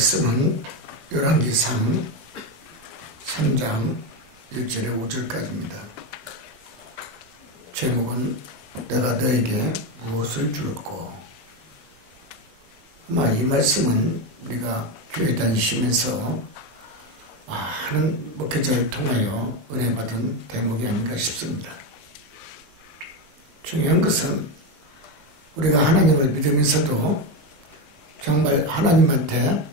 말씀은 열왕기상 3장 1절에 5절까지입니다. 제목은 내가 너에게 무엇을 줄꼬. 아마 이 말씀은 우리가 교회 다니시면서 많은 목회자를 통하여 은혜 받은 대목이 아닌가 싶습니다. 중요한 것은 우리가 하나님을 믿으면서도 정말 하나님한테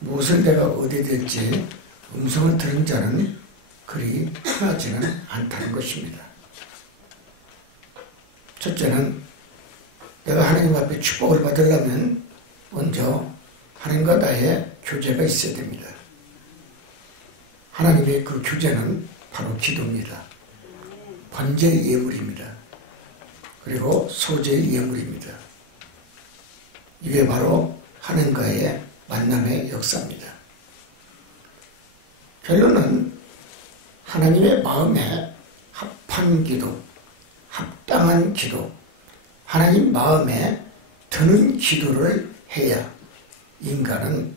무엇을 내가 얻어야 될지 음성을 들은 자는 그리 흔하지는 않다는 것입니다. 첫째는 내가 하나님 앞에 축복을 받으려면 먼저 하나님과 나의 교제가 있어야 됩니다. 하나님의 그 교제는 바로 기도입니다. 번제의 예물입니다. 그리고 소제의 예물입니다. 이게 바로 하나님과의 만남의 역사입니다. 결론은 하나님의 마음에 합한 기도, 합당한 기도, 하나님 마음에 드는 기도를 해야 인간은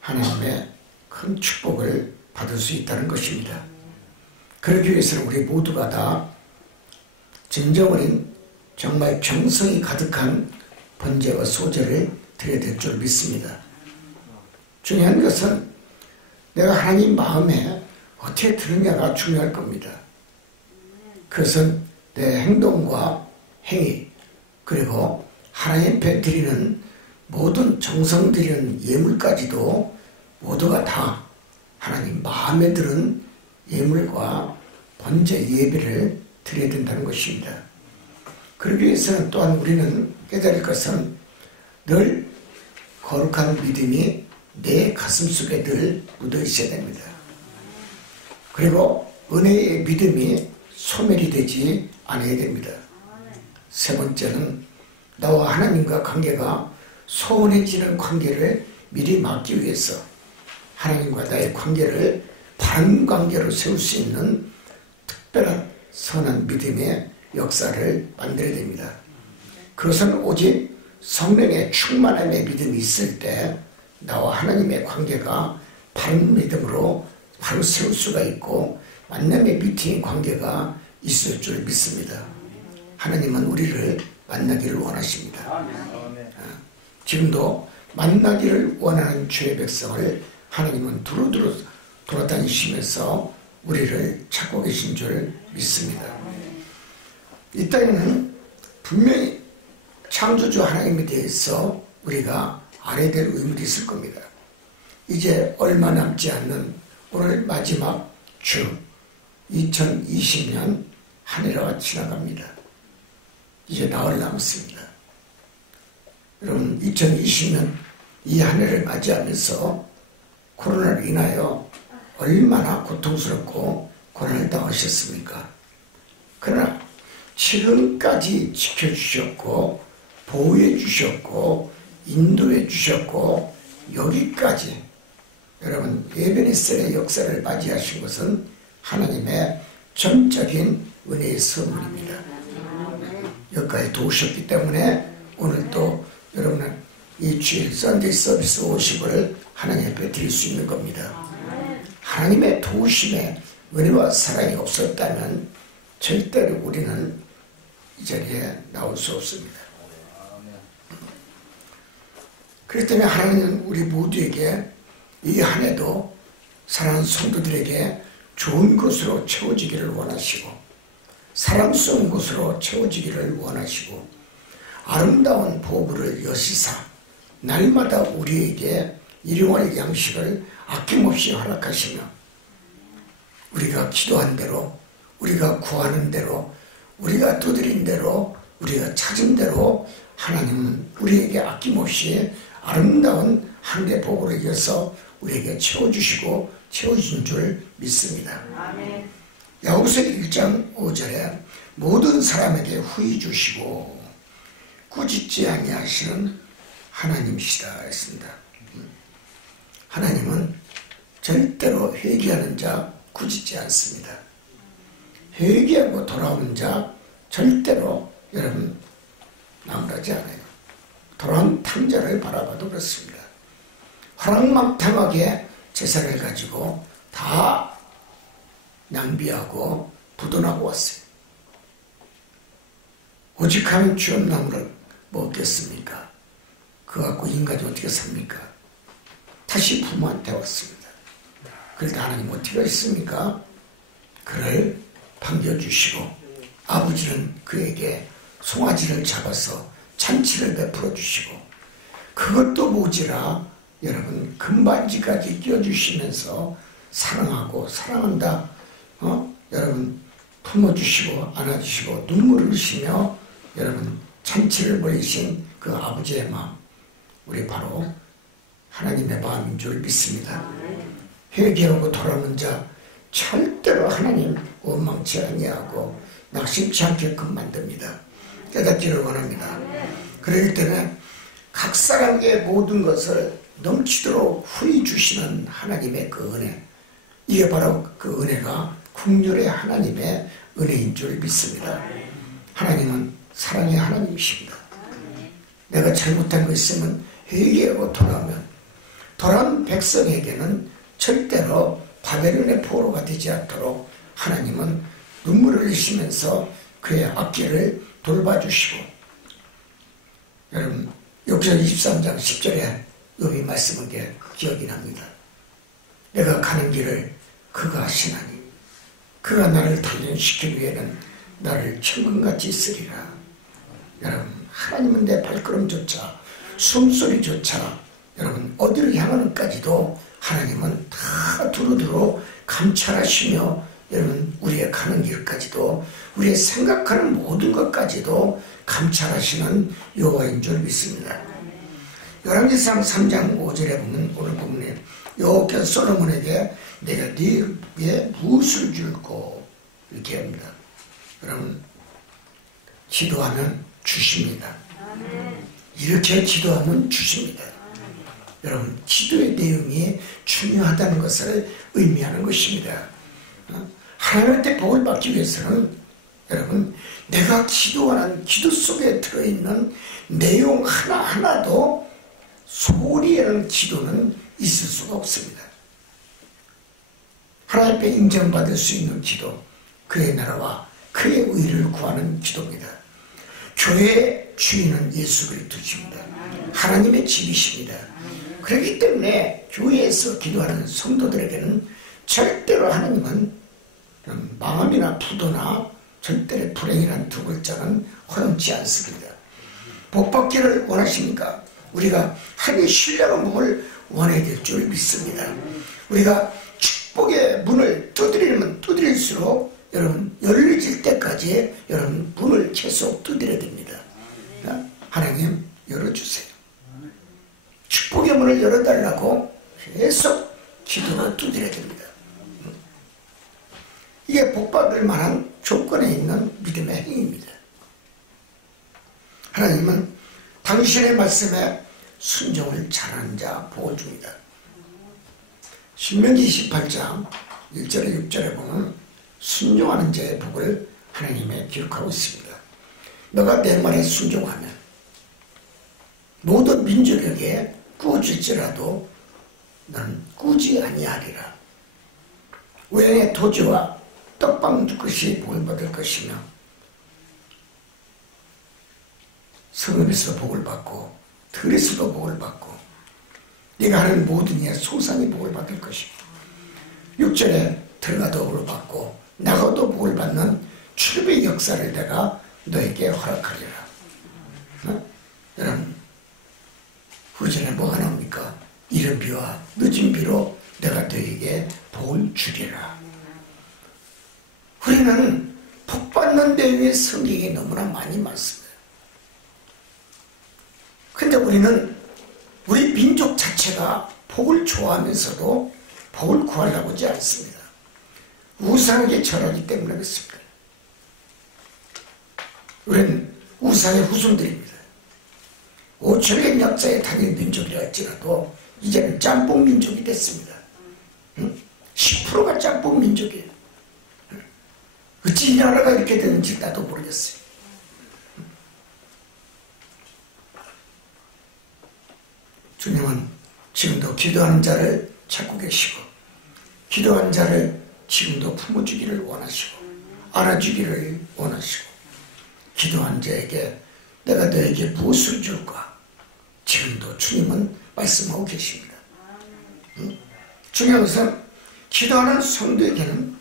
하나님의 큰 축복을 받을 수 있다는 것입니다. 그러기 위해서는 우리 모두가 다 진정어린 정말 정성이 가득한 번제와 소제를 드려야 될 줄 믿습니다. 중요한 것은 내가 하나님 마음에 어떻게 드느냐가 중요할 겁니다. 그것은 내 행동과 행위, 그리고 하나님 앞에 드리는 모든 정성 드리는 예물까지도 모두가 다 하나님 마음에 드는 예물과 번제 예배를 드려야 된다는 것입니다. 그러기 위해서는 또한 우리는 깨달을 것은 늘 거룩한 믿음이 내 가슴속에 늘 묻어 있어야 됩니다. 그리고 은혜의 믿음이 소멸이 되지 않아야 됩니다. 세 번째는 나와 하나님과 관계가 소원해지는 관계를 미리 막기 위해서 하나님과 나의 관계를 바른 관계로 세울 수 있는 특별한 선한 믿음의 역사를 만들어야 됩니다. 그것은 오직 성령의 충만함의 믿음이 있을 때 나와 하나님의 관계가 바른 믿음으로 바로 세울 수가 있고 만남의 미팅의 관계가 있을 줄 믿습니다. 하나님은 우리를 만나기를 원하십니다. 지금도 만나기를 원하는 주의 백성을 하나님은 두루두루 돌아다니시면서 우리를 찾고 계신 줄 믿습니다. 이 땅에는 분명히 창조주 하나님에 대해서 우리가 알아야 될 의무도 있을 겁니다. 이제 얼마 남지 않는 오늘 마지막 주 2020년 한 해가 지나갑니다. 이제 나흘 남았습니다. 여러분 2020년 이 한 해를 맞이하면서 코로나로 인하여 얼마나 고통스럽고 고난을 당하셨습니까? 그러나 지금까지 지켜주셨고 보호해 주셨고 인도해 주셨고 여기까지 여러분 에베네셀의 역사를 맞이하신 것은 하나님의 전적인 은혜의 선물입니다. 여기까지 도우셨기 때문에 오늘 또 여러분은 이 주일 썬데이 서비스 오십을 하나님 앞에 드릴 수 있는 겁니다. 하나님의 도우심에 은혜와 사랑이 없었다면 절대로 우리는 이 자리에 나올 수 없습니다. 그렇기 때문에 하나님은 우리 모두에게 이 한 해도 사랑하는 성도들에게 좋은 것으로 채워지기를 원하시고 사랑스러운 것으로 채워지기를 원하시고 아름다운 보물을 여시사 날마다 우리에게 일용할 양식을 아낌없이 허락하시며 우리가 기도한 대로 우리가 구하는 대로 우리가 두드린 대로 우리가 찾은 대로 하나님은 우리에게 아낌없이 아름다운 하늘의 복으로 이어서 우리에게 채워주시고 채워주신 줄 믿습니다. 야고보서 1장 5절에 모든 사람에게 후히 주시고 꾸짖지 아니하시는 하나님이시다 했습니다. 하나님은 절대로 회개하는 자 꾸짖지 않습니다. 회개하고 돌아오는 자 절대로 여러분 나무라지 않아요. 돌아온 탕자를 바라봐도 그렇습니다. 화랑망탕하게 재산을 가지고 다 낭비하고 부도나고 왔어요. 오직 하는 주엄나무를 먹겠습니까? 그거 갖고 인간이 어떻게 삽니까? 다시 부모한테 왔습니다. 그래도 하나님 어떻게 했습니까? 그를 반겨주시고 아버지는 그에게 송아지를 잡아서 잔치를 베풀어 주시고 그것도 모자라 여러분 금반지까지 끼워주시면서 사랑하고 사랑한다 여러분 품어주시고 안아주시고 눈물을 흘리시며 여러분 잔치를 벌이신 그 아버지의 마음 우리 바로 하나님의 마음인 줄 믿습니다. 회개하고 돌아오는 자 절대로 하나님 원망치 아니하고 낙심치 않게끔 만듭니다. 깨닫기를 원합니다. 그렇기 때문에 각 사람에게 모든 것을 넘치도록 후히 주시는 하나님의 그 은혜 이게 바로 그 은혜가 국률의 하나님의 은혜인 줄 믿습니다. 하나님은 사랑의 하나님이십니다. 내가 잘못한 거 있으면 회개하고 돌아온 백성에게는 절대로 바벨론의 포로가 되지 않도록 하나님은 눈물을 흘리시면서 그의 앞길을 돌봐주시고 여러분 역전 23장 10절에 여기 말씀한 게 기억이 납니다. 내가 가는 길을 그가 하시나니 그가 나를 단련시키기 위해는 나를 천금같이 쓰리라. 여러분 하나님은 내 발걸음조차 숨소리조차 여러분 어디를 향하는까지도 하나님은 다 두루두루 감찰하시며 여러분 우리의 가는 길까지도 우리의 생각하는 모든 것까지도 감찰하시는 여호와인 줄 믿습니다. 열왕기상 3장 5절에 보면 오늘 본문에 여호와께서 솔로몬에게 내가 네 위에 무엇을 줄고 이렇게 합니다. 여러분 기도하면 주십니다. 이렇게 기도하면 주십니다. 여러분 기도의 내용이 중요하다는 것을 의미하는 것입니다. 하나님한테 복을 받기 위해서는 여러분 내가 기도하는 기도 속에 들어있는 내용 하나하나도 소홀히하는 기도는 있을 수가 없습니다. 하나님 앞에 인정받을 수 있는 기도 그의 나라와 그의 의를 구하는 기도입니다. 교회의 주인은 예수 그리스도십니다. 하나님의 집이십니다. 그렇기 때문에 교회에서 기도하는 성도들에게는 절대로 하나님은 망함이나 부도나 절대로 불행이라는 두 글자는 허용치 않습니다. 복받기를 원하십니까? 우리가 하나님의 신뢰의 목을 원해야 될 줄 믿습니다. 우리가 축복의 문을 두드리면 두드릴수록 여러분 열려질 때까지 여러분 문을 계속 두드려야 됩니다. 하나님 열어주세요. 축복의 문을 열어달라고 계속 기도로 두드려야 됩니다. 이게 복받을 만한 조건에 있는 믿음의 행위입니다. 하나님은 당신의 말씀에 순종을 잘하는 자 복을 줍니다. 신명기 28장 1절에 6절에 보면 순종하는 자의 복을 하나님에 기록하고 있습니다. 너가 내 말에 순종하면 모든 민족에게 꾸어질지라도 너는 꾸지 아니하리라. 우연의 토지와 떡방 그릇이 복을 받을 것이며 성읍에서 복을 받고 들에서도 복을 받고 네가 하는 모든 일에 소산이 복을 받을 것이고 6절에 들어가도 복을 받고 나가도 복을 받는 출애굽의 역사를 내가 너에게 허락하리라. 여러분 후전에 뭐가 나옵니까? 이른 비와 늦은 비로 내가 너에게 복을 주리라. 우리는 복받는 데 위해 성경이 너무나 많이 많습니다. 근데 우리는 우리 민족 자체가 복을 좋아하면서도 복을 구하려고 하지 않습니다. 우상에게 절하기 때문에 그렇습니다. 우리는 우상의 후손들입니다. 5천년 역사의 단일 민족이라 할지라도 이제는 짬뽕 민족이 됐습니다. 10%가 짬뽕 민족이에요. 어찌 이 나라가 이렇게 되는지 나도 모르겠어요. 주님은 지금도 기도하는 자를 찾고 계시고 기도하는 자를 지금도 품어주기를 원하시고 안아주기를 원하시고 기도한 자에게 내가 너에게 무엇을 줄까? 지금도 주님은 말씀하고 계십니다. 중요한 것은 기도하는 성도에게는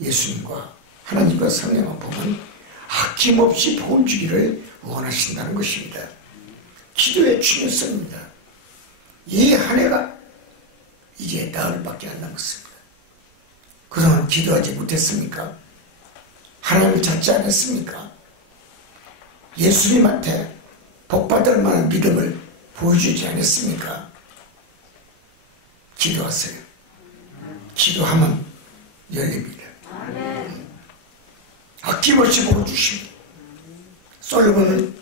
예수님과 하나님과 성령을 보면 아낌없이 복을 주기를 원하신다는 것입니다. 기도의 중요성입니다. 이 한 해가 이제 나흘밖에 안 남았습니다. 그동안 기도하지 못했습니까? 하나님을 찾지 않았습니까? 예수님한테 복받을 만한 믿음을 보여주지 않았습니까? 기도하세요. 기도하면 열립니다. 아낌없이 복을 주십니다. 솔로몬은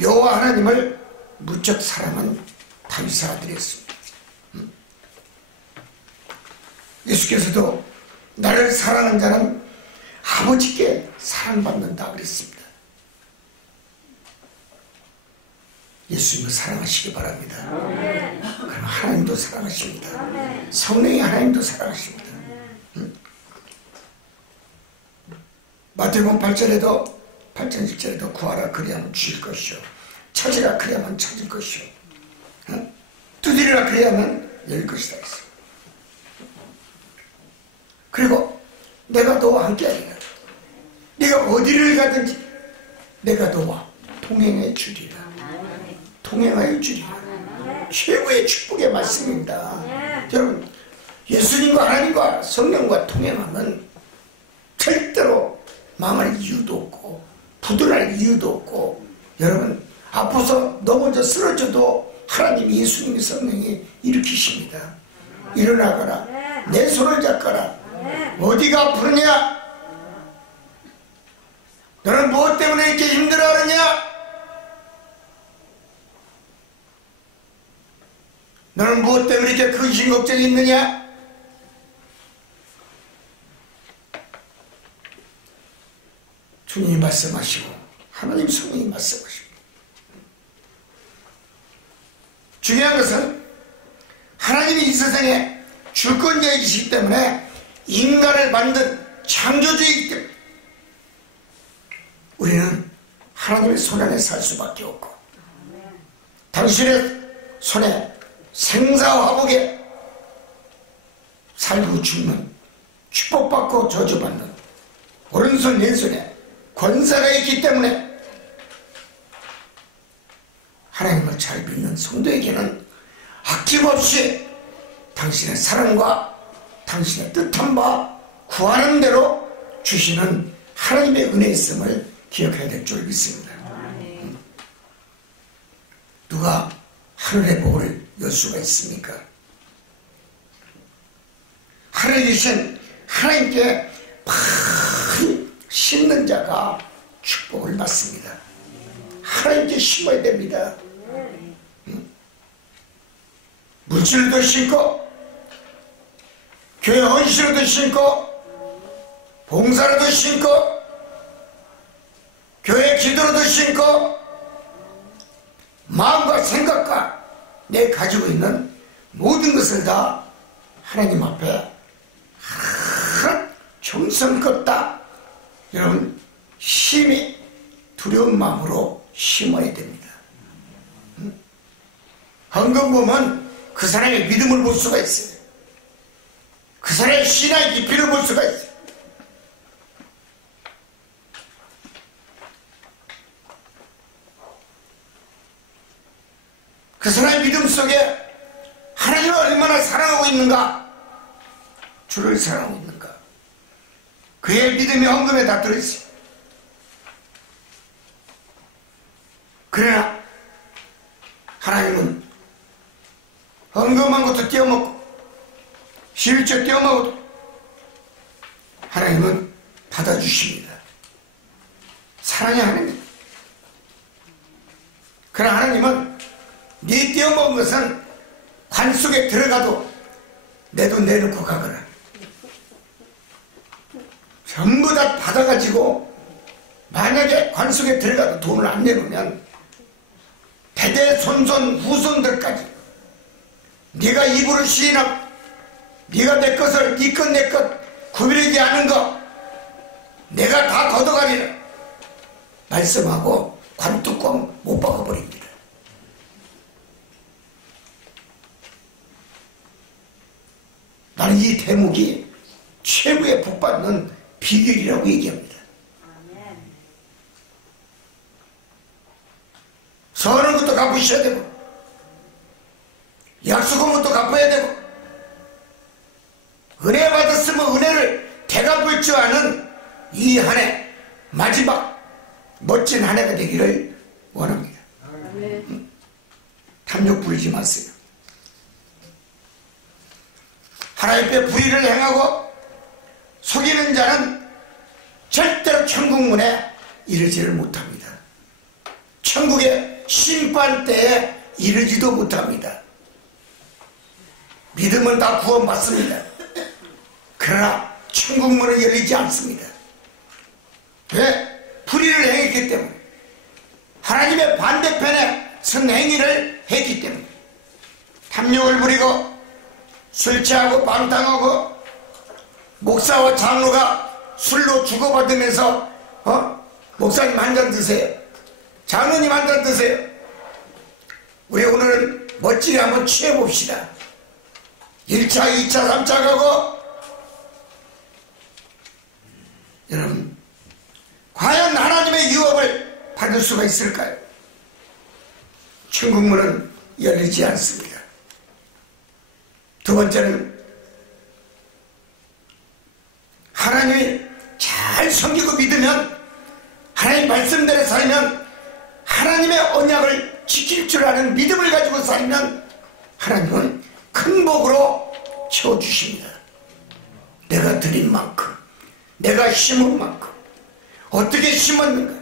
여호와 하나님을 무척 사랑한 다윗의 아들이었습니다. 예수께서도 나를 사랑하는 자는 아버지께 사랑받는다 그랬습니다. 예수님을 사랑하시기 바랍니다. 그럼 하나님도 사랑하십니다. 성령이 하나님도 사랑하십니다. 마태복음 8절에도 8절 1절에도 구하라 그리하면 주실 것이요 찾으라 그리하면 찾을 것이요 두드리라 그리하면 열릴 것이다 했습니다. 그리고 내가 너와 함께하리라. 네가 어디를 가든지 내가 너와 동행해 주리라. 동행하여 주리라. 최고의 축복의 말씀입니다. 여러분 예수님과 하나님과 성령과 동행하면 절대로 망할 이유도 없고 부들할 이유도 없고 여러분 아파서 넘어져 쓰러져도 하나님 예수님의 성령이 일으키십니다. 일어나거라. 내 손을 잡거라. 어디가 아프느냐? 너는 무엇 때문에 이렇게 힘들어하느냐? 너는 무엇 때문에 이렇게 근심 걱정이 있느냐? 주님이 말씀하시고 하나님 성령이 말씀하시고 중요한 것은 하나님이 이 세상에 주권자이시기 때문에 인간을 만든 창조주이기 때문에 우리는 하나님의 손 안에 살 수밖에 없고 당신의 손에 생사화복에 살고 죽는 축복받고 저주받는 오른손 왼손에 권세가 있기 때문에 하나님을 잘 믿는 성도에게는 아낌없이 당신의 사랑과 당신의 뜻한 바 구하는 대로 주시는 하나님의 은혜 있음을 기억해야 될 줄 믿습니다. 누가 하늘의 복을 열 수가 있습니까? 하늘에 계신 하나님께 많이 심는 자가 축복을 받습니다. 하나님께 심어야 됩니다. 물질도 심고 교회 헌신으로도 심고 봉사로도 심고 교회 기도로도 심고 마음과 생각과 내 가지고 있는 모든 것을 다 하나님 앞에 정성껏 다 여러분 심히 두려운 마음으로 심어야 됩니다. 헌금 보면 그 사람의 믿음을 볼 수가 있어요. 그 사람의 신앙의 깊이를 볼 수가 있어요. 그 사람의 믿음 속에 하나님을 얼마나 사랑하고 있는가, 주를 사랑하고 있는가, 그의 믿음이 헌금에 다 들어있어요. 그러나 하나님은 헌금한 것도 떼어먹고 실제 떼어먹어도 하나님은 받아주십니다. 사랑의 하나님. 그러나 하나님은 네 떼어먹은 것은 관 속에 들어가도 내 돈 내놓고 가거라. 전부 다 받아가지고 만약에 관 속에 들어가도 돈을 안 내놓으면 대대손손 후손들까지 네가 입으로 시인하고 네가 내 것을 네 것 내 것 구별하지 않은 거 내가 다 걷어가리라 말씀하고 관뚜껑 못 박아버립니다. 나는 이 대목이 최고의 복받는 비결이라고 얘기합니다. 선한 것도 갚으셔야 되고 약속한 것도 갚아야 되고 은혜 받았으면 은혜를 되갚을 줄 아는 이 한 해 마지막 멋진 한 해가 되기를 원합니다. 탐욕 부리지 마세요. 하나님 앞에 불의를 행하고 속이는 자는 절대로 천국문에 이르지를 못합니다. 천국의 심판대에 이르지도 못합니다. 믿음은 다 구원받습니다. 그러나 천국문은 열리지 않습니다. 왜? 불의를 행했기 때문에, 하나님의 반대편에 선 행위를 했기 때문에, 탐욕을 부리고 술 취하고 방탕하고 목사와 장로가 술로 주고받으면서 목사님 한 잔 드세요, 장로님 한 잔 드세요. 우리 오늘은 멋지게 한번 취해봅시다. 1차, 2차, 3차 가고 여러분 과연 하나님의 유업을 받을 수가 있을까요? 천국문은 열리지 않습니다. 두 번째는 하나님이 잘 섬기고 믿으면, 하나님 말씀대로 살면, 하나님의 언약을 지킬 줄 아는 믿음을 가지고 살면 하나님은 큰 복으로 채워주십니다. 내가 드린 만큼, 내가 심은 만큼. 어떻게 심었는가?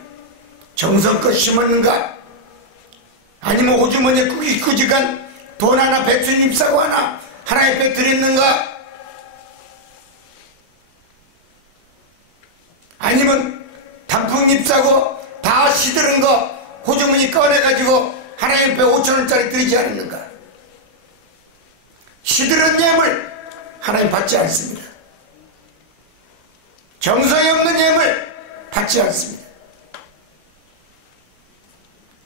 정성껏 심었는가? 아니면 오주머니에 꾸직꾸직한 돈 하나, 백순잎 사고 하나 하나님 앞에 드렸는가? 아니면 단풍잎 사고 다 시드른 거 호주머니 꺼내가지고 하나님 앞에 5,000원짜리 드리지 않았는가? 시드른 예물 하나님 받지 않습니다. 정성이 없는 예물 받지 않습니다.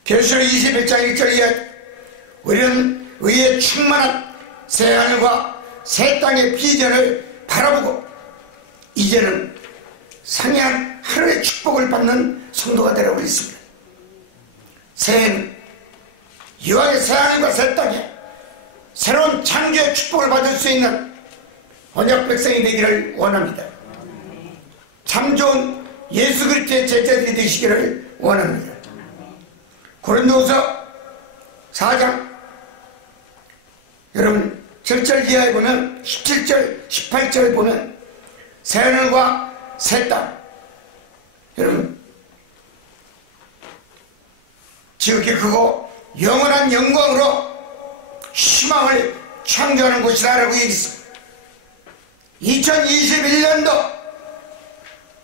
계시록 21장 1절 이하에 우리는 의에 충만한 새하늘과 새 땅의 비전을 바라보고 이제는 상이한 하늘의 축복을 받는 성도가 되라고 했습니다. 새해는 이와의 새하늘과 새 땅에 새로운 창조의 축복을 받을 수 있는 언약 백성이 되기를 원합니다. 참 좋은 예수 그리스도의 제자들이 되시기를 원합니다. 고린도후서 4장 여러분 7절 이하에 보면 17절 18절에 보면 새하늘과 새 땅, 여러분 지극히 크고 영원한 영광으로 희망을 창조하는 곳이라고 얘기했습니다. 2021년도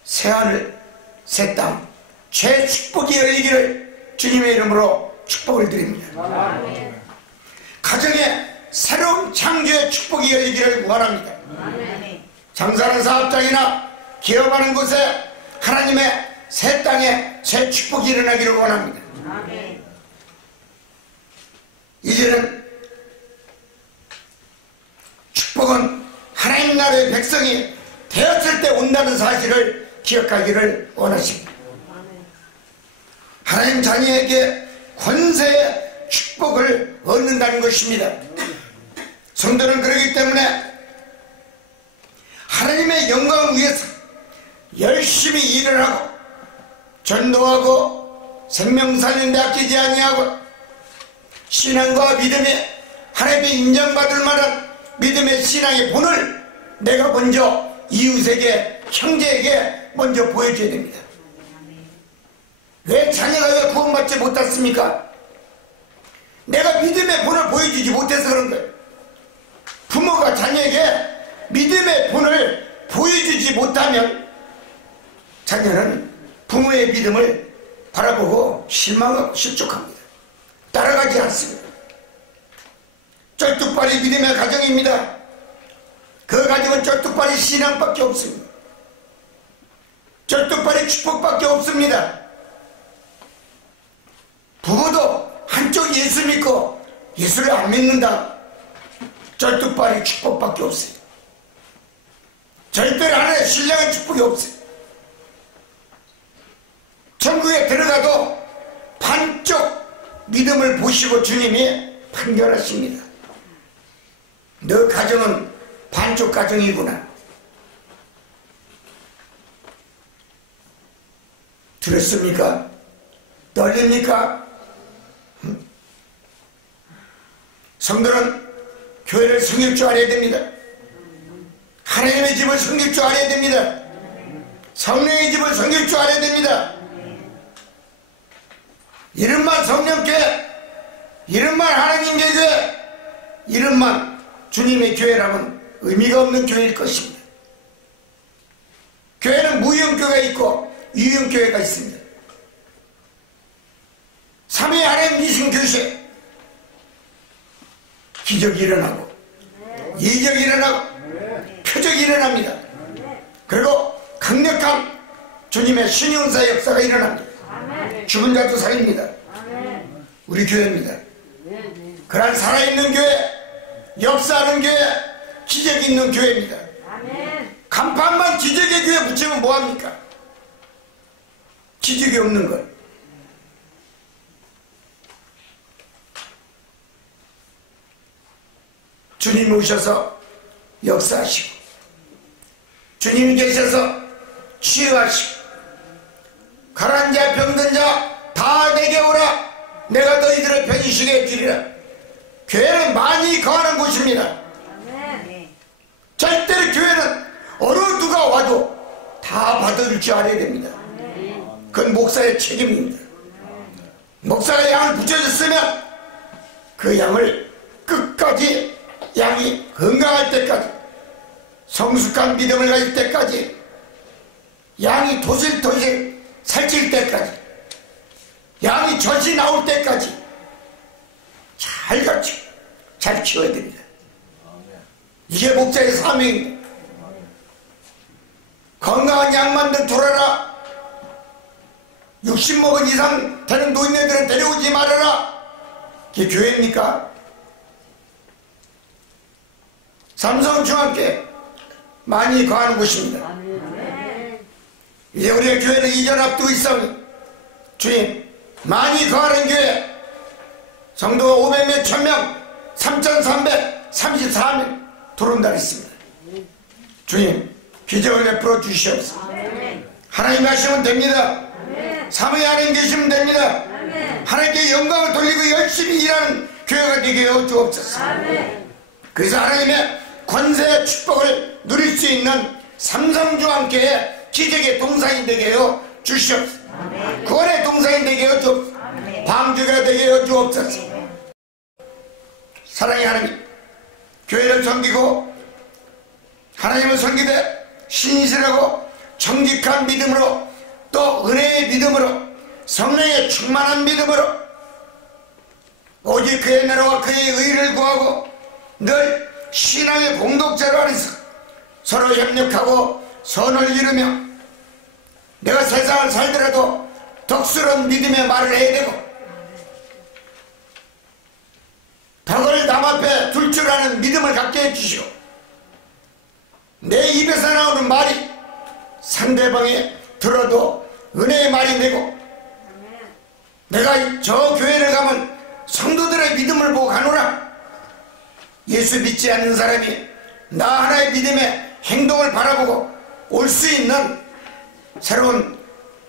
새하늘 새 땅 최축복이 열리기를 주님의 이름으로 축복을 드립니다. 아멘. 가정에 새로운 창조의 축복이 열리기를 원합니다. 아멘. 장사하는 사업장이나 기업하는 곳에 하나님의 새 땅에 새 축복이 일어나기를 원합니다. 아멘. 이제는 축복은 하나님 나라의 백성이 되었을 때 온다는 사실을 기억하기를 원하십니다. 하나님 자녀에게 권세의 축복을 얻는다는 것입니다. 성도는 그렇기 때문에 하나님의 영광을 위해서 열심히 일을 하고 전도하고 생명 살리는 데 아끼지 아니하고 신앙과 믿음에 하나님의 인정받을 만한 믿음의 신앙의 본을 내가 먼저 이웃에게 형제에게 먼저 보여줘야 됩니다. 왜 자녀가 왜 구원받지 못했습니까? 내가 믿음의 본을 보여주지 못해서 그런 거예요. 부모가 자녀에게 믿음의 본을 보여주지 못하면 자녀는 부모의 믿음을 바라보고 실망하고 실족합니다. 따라가지 않습니다. 쩔뚝발이 믿음의 가정입니다. 그 가정은 쩔뚝발이 신앙밖에 없습니다. 쩔뚝발이 축복밖에 없습니다. 부부도 한쪽 예수 믿고 예수를 안 믿는다. 쩔뚝발이 축복밖에 없어요. 절대로 하나의 신령한 축복이 없어요. 천국에 들어가도 반쪽 믿음을 보시고 주님이 판결하십니다. 너 가정은 반쪽 가정이구나. 들었습니까? 떨립니까? 성도는 교회를 섬길 줄 알아야 됩니다. 하나님의 집을 섬길 줄 알아야 됩니다. 성령의 집을 섬길 줄 알아야 됩니다. 이름만 성령교회, 이름만 하나님의 교회, 이름만 주님의 교회라면 의미가 없는 교회일 것입니다. 교회는 무형교회가 있고 유형교회가 있습니다. 삼위 하나님 미신교세, 기적이 일어나고 이적이 일어나고 표적이 일어납니다. 그리고 강력한 주님의 신용사 역사가 일어납니다. 죽은 자도 살립니다. 우리 교회입니다. 그런 살아있는 교회, 역사하는 교회, 기적이 있는 교회입니다. 간판만 기적의 교회 붙이면 뭐합니까? 기적이 없는 것. 주님이 오셔서 역사하시고 주님이 계셔서 치유하시고 가라앉은 자 병든 자 다 내게 오라 내가 너희들을 편히쉬게 해주리라. 교회는 많이 거하는 곳입니다. 절대로 교회는 어느 누가 와도 다 받아줄 줄 알아야 됩니다. 그건 목사의 책임입니다. 목사가 양을 붙여줬으면 그 양을 끝까지 양이 건강할 때까지 성숙한 믿음을 가질 때까지 양이 도실도실 살찔 때까지 양이 젖이 나올 때까지 잘 가르치고 잘 키워야 됩니다. 이게 목자의 사명입니다. 건강한 양만들 돌아라. 60 먹은 이상 되는 노인네들은 데려오지 말아라. 이게 교회입니까? 삼성중학교 많이 거하는 곳입니다. 이제 우리가 교회는 이전 앞두고 있어. 주님 많이 거하는 교회 성도가 500명 1000명 3334명 들어온다 했습니다. 주님 기적을 베풀어 주시옵소서. 하나님 하시면 됩니다. 삼위 하나님 계시면 됩니다. 하나님께 영광을 돌리고 열심히 일하는 교회가 되게 하여 주옵소서. 그래서 하나님의 권세의 축복을 누릴 수 있는 삼성중앙교회 기적의 동상이 되게 하여 주시옵소서. 구원의 동상이 되게 하여 주옵소서. 방주가 되게 하여 주옵소서. 사랑의 하나님, 교회를 섬기고 하나님을 섬기되 신실하고 정직한 믿음으로 또 은혜의 믿음으로 성령의 충만한 믿음으로 오직 그의 나라와 그의 의를 구하고 늘 신앙의 공동체로 안에서 서로 협력하고 선을 이루며 내가 세상을 살더라도 덕스러운 믿음의 말을 해야 되고 덕을 남 앞에 둘 줄 아는 믿음을 갖게 해주시고 내 입에서 나오는 말이 상대방이 들어도 은혜의 말이 되고 내가 저 교회를 가면 성도들의 믿음을 보고 가노라. 예수 믿지 않는 사람이 나 하나의 믿음의 행동을 바라보고 올 수 있는 새로운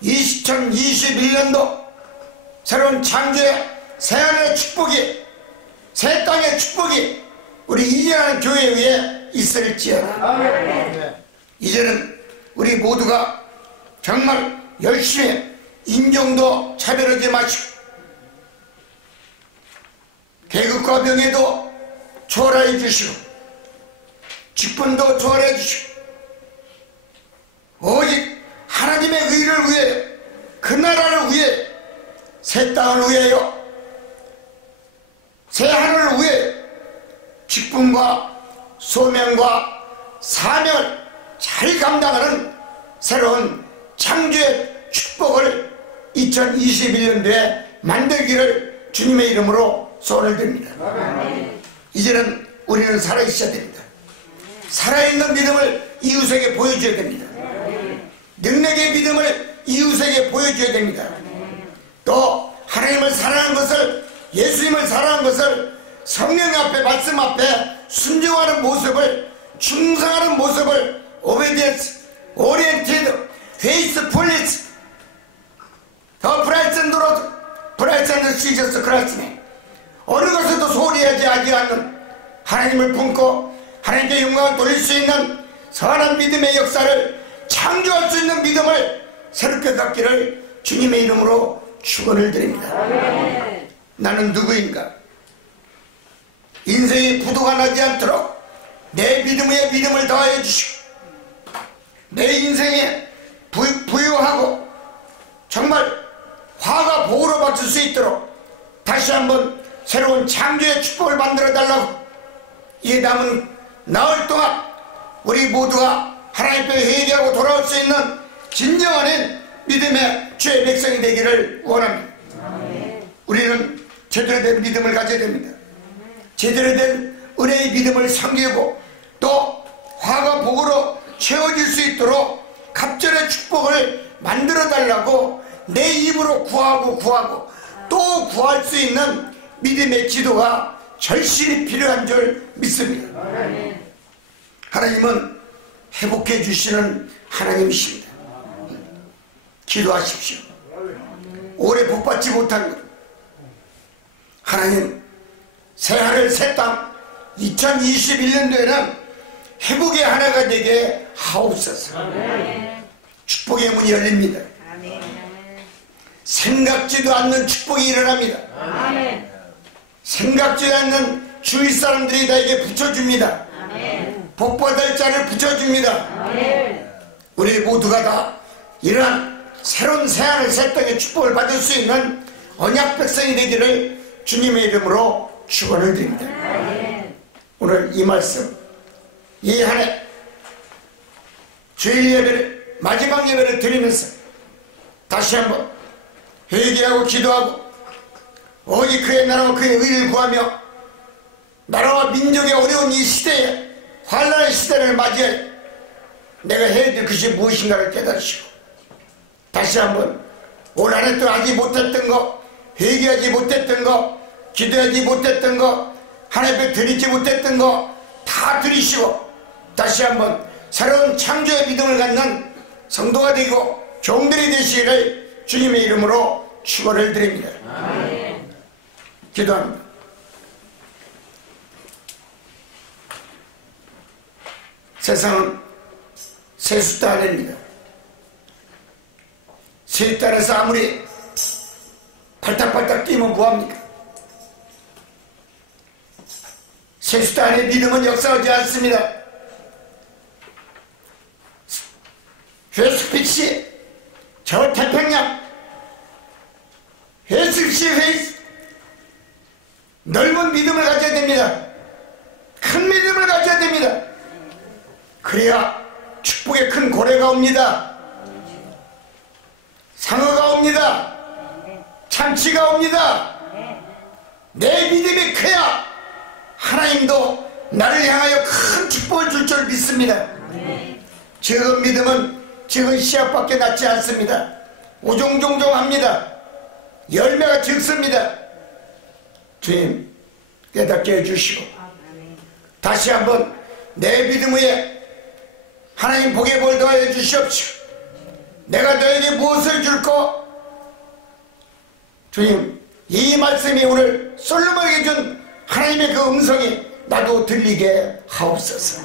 2021년도 새로운 창조의 새하늘의 축복이 새 땅의 축복이 우리 이제하는 교회 위에 있을지어다. 이제는 우리 모두가 정말 열심히 인종도 차별하지 마시고 계급과 명예도 초월해 주시고 직분도 초월해 주시고 오직 하나님의 의를 위해 그 나라를 위해 새 땅을 위하여 새 하늘을 위해 직분과 소명과 사명을 잘 감당하는 새로운 창조의 축복을 2021년도에 만들기를 주님의 이름으로 소원을 드립니다. 이제는 우리는 살아있어야 됩니다. 살아있는 믿음을 이웃에게 보여줘야 됩니다. 능력의 믿음을 이웃에게 보여줘야 됩니다. 또 하나님을 사랑하는 것을, 예수님을 사랑하는 것을 성령 앞에, 말씀 앞에 순종하는 모습을, 충성하는 모습을 obedience, oriented, faithfulness, 더 브라이트한 로드, 브라이트한 지저스 크라이스네, 어느 것에도 소홀히하지 않는 하나님을 품고 하나님께 영광을 돌릴 수 있는 선한 믿음의 역사를 창조할 수 있는 믿음을 새롭게 갖기를 주님의 이름으로 축원을 드립니다. 나는 누구인가? 인생이 부도가 나지 않도록 내 믿음 위에 믿음을 더하여 주시고, 내 인생에 부유하고 정말 화가 복으로 바뀔 수 있도록 다시 한번 새로운 창조의 축복을 만들어 달라고, 이 남은 나흘 동안 우리 모두가 하나님 앞에 회개하고 돌아올 수 있는 진정한 믿음의 주의 백성이 되기를 원합니다. 우리는 제대로 된 믿음을 가져야 됩니다. 제대로 된 은혜의 믿음을 섬기고 또 화가 복으로 채워질 수 있도록 갑절의 축복을 만들어 달라고 내 입으로 구하고 또 구할 수 있는 믿음의 기도가 절실히 필요한 줄 믿습니다. 하나님은 회복해 주시는 하나님이십니다. 기도하십시오. 오래 복받지 못한 것, 하나님 새하늘 새땅 2021년도에는 회복의 하나가 되게 하옵소서. 축복의 문이 열립니다. 생각지도 않는 축복이 일어납니다. 생각지도 않는 주위 사람들이 나에게 붙여줍니다. 복받을 자를 붙여줍니다. 우리 모두가 다 이러한 새로운 새하늘 새 땅의 축복을 받을 수 있는 언약 백성이 되기를 주님의 이름으로 축원을 드립니다. 오늘 이 말씀, 이 한 해 주일 예배를, 마지막 예배를 드리면서 다시 한번 회개하고 기도하고 오직 그의 나라와 그의 의를 구하며 나라와 민족의 어려운 이 시대에, 환난의 시대를 맞이해 내가 해야 될 것이 무엇인가를 깨달으시고 다시 한번 올 한 해 동안 하지 못했던 거, 회개하지 못했던 거, 기도하지 못했던 거, 하나님 앞에 드리지 못했던 거 다 드리시고 다시 한번 새로운 창조의 믿음을 갖는 성도가 되고 종들이 되시기를 주님의 이름으로 축원을 드립니다. 기도합니다. 세상은 세숫도 아닙니다. 세숫단에서 아무리 팔딱팔딱 뛰면 뭐합니까? 세숫단의 믿음은 역사하지 않습니다. 회스피치, 저 태평양, 회스피치 회스, 넓은 믿음을 가져야 됩니다. 큰 믿음을 가져야 됩니다. 그래야 축복의 큰 고래가 옵니다. 상어가 옵니다. 참치가 옵니다. 내 믿음이 커야 하나님도 나를 향하여 큰 축복을 줄 줄 믿습니다. 적은 믿음은 적은 씨앗밖에 낳지 않습니다. 오종종종합니다. 열매가 적습니다. 주님 깨닫게 해주시고 다시 한번 내 믿음 위에 하나님 복의 볼 더하여 주시옵시고 내가 너에게 무엇을 줄까? 주님, 이 말씀이 오늘 솔로몬에게 준 하나님의 그 음성이 나도 들리게 하옵소서.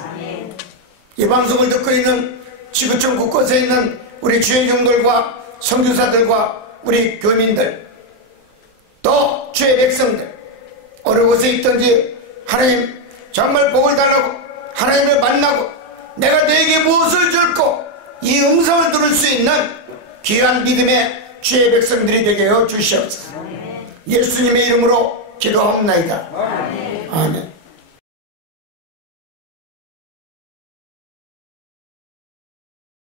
이 방송을 듣고 있는 지구촌 곳곳에 있는 우리 주의 종들과 선교사들과 우리 교민들 또 주의 백성들 어느 곳에 있든지 하나님 정말 복을 달라고 하나님을 만나고 내가 너에게 무엇을 줄고 이 음성을 들을 수 있는 귀한 믿음의 주의 백성들이 되게 해 주시옵소서. 예수님의 이름으로 기도하옵나이다. 아멘.